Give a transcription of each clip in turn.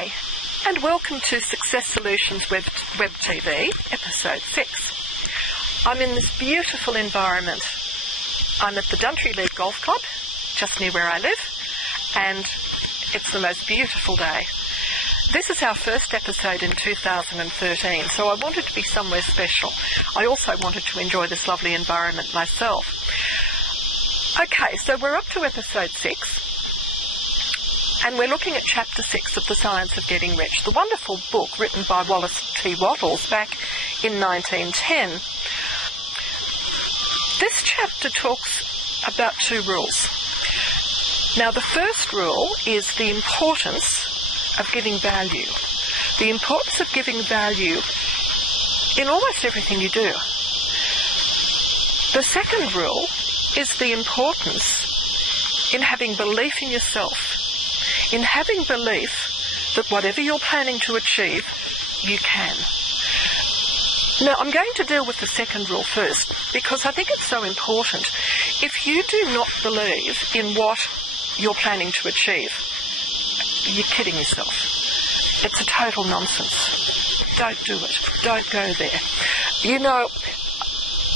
Hi, and welcome to Success Solutions Web TV, Episode 6. I'm in this beautiful environment. I'm at the Duntry League Golf Club, just near where I live, and it's the most beautiful day. This is our first episode in 2013, so I wanted to be somewhere special. I also wanted to enjoy this lovely environment myself. Okay, so we're up to Episode 6. And we're looking at Chapter 6 of The Science of Getting Rich, the wonderful book written by Wallace T. Wattles back in 1910. This chapter talks about two rules. Now, the first rule is the importance of giving value. The importance of giving value in almost everything you do. The second rule is the importance in having belief in yourself. In having belief that whatever you're planning to achieve, you can. Now, I'm going to deal with the second rule first, because I think it's so important. If you do not believe in what you're planning to achieve, you're kidding yourself. It's a total nonsense. Don't do it. Don't go there. You know,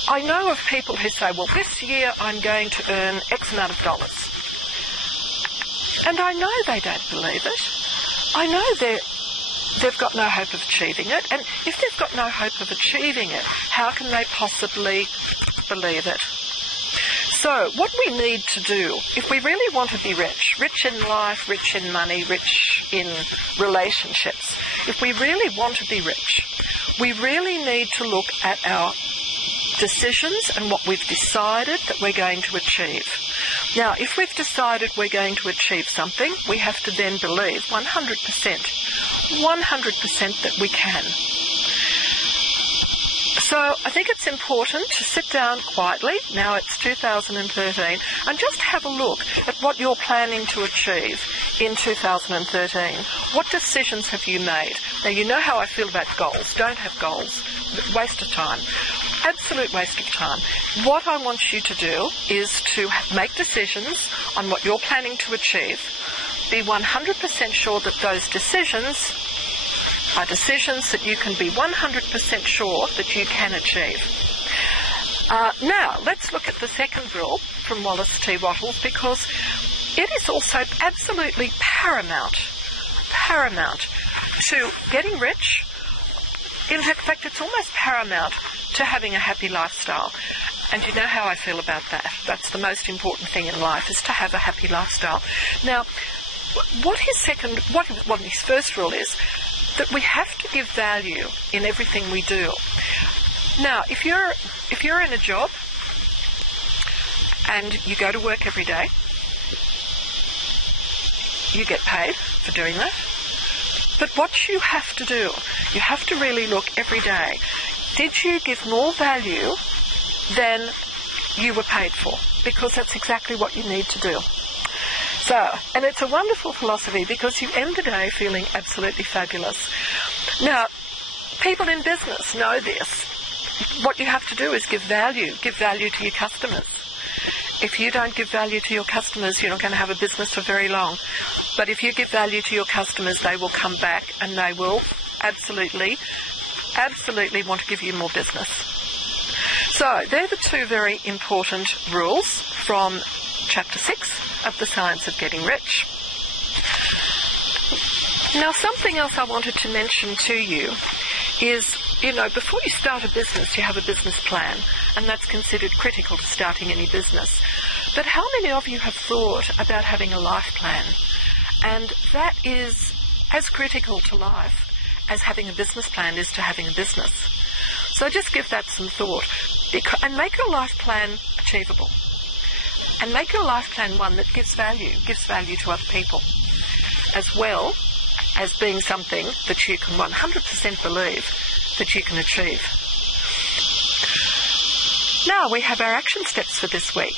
I know of people who say, well, this year I'm going to earn X amount of dollars. And I know they don't believe it. I know they've got no hope of achieving it. And if they've got no hope of achieving it, how can they possibly believe it? So what we need to do, if we really want to be rich, rich in life, rich in money, rich in relationships, if we really want to be rich, we really need to look at our decisions and what we've decided that we're going to achieve. Now, if we've decided we're going to achieve something, we have to then believe 100% that we can. So I think it's important to sit down quietly, now it's 2013, and just have a look at what you're planning to achieve in 2013. What decisions have you made? Now, you know how I feel about goals. Don't have goals. Waste of time. Absolute waste of time. What I want you to do is to make decisions on what you're planning to achieve. Be 100% sure that those decisions are decisions that you can be 100% sure that you can achieve. Now, let's look at the second rule from Wallace T. Wattles, because it is also absolutely paramount to getting rich. In fact, it's almost paramount to having a happy lifestyle. And you know how I feel about that. That's the most important thing in life, is to have a happy lifestyle. Now, what his first rule is, that we have to give value in everything we do. Now, if you're in a job and you go to work every day, you get paid for doing that. But what you have to do, you have to really look every day. Did you give more value than you were paid for? Because that's exactly what you need to do. So, and it's a wonderful philosophy, because you end the day feeling absolutely fabulous. Now, people in business know this. What you have to do is give value to your customers. If you don't give value to your customers, you're not going to have a business for very long. But if you give value to your customers, they will come back and they will absolutely want to give you more business. So, they're the two very important rules from Chapter 6 of The Science of Getting Rich. Now, something else I wanted to mention to you is, before you start a business, you have a business plan, and that's considered critical to starting any business. But how many of you have thought about having a life plan? And that is as critical to life as having a business plan is to having a business. So just give that some thought, and make your life plan achievable. And make your life plan one that gives value to other people, as well as being something that you can 100% believe that you can achieve. Now we have our action steps for this week.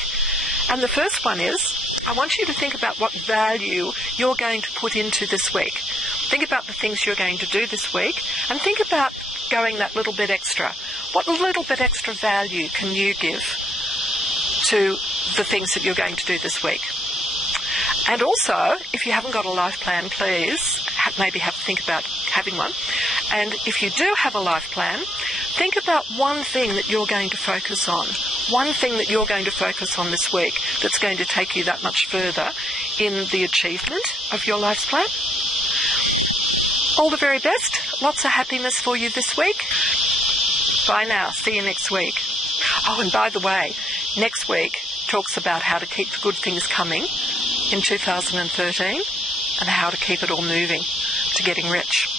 And the first one is, I want you to think about what value you're going to put into this week. Think about the things you're going to do this week, and think about going that little bit extra. What little bit extra value can you give to the things that you're going to do this week? And also, if you haven't got a life plan, please maybe have to think about having one. And if you do have a life plan, think about one thing that you're going to focus on. One thing that you're going to focus on this week that's going to take you that much further in the achievement of your life's plan. All the very best. Lots of happiness for you this week. Bye now. See you next week. Oh, and by the way, next week talks about how to keep the good things coming in 2013 and how to keep it all moving to getting rich.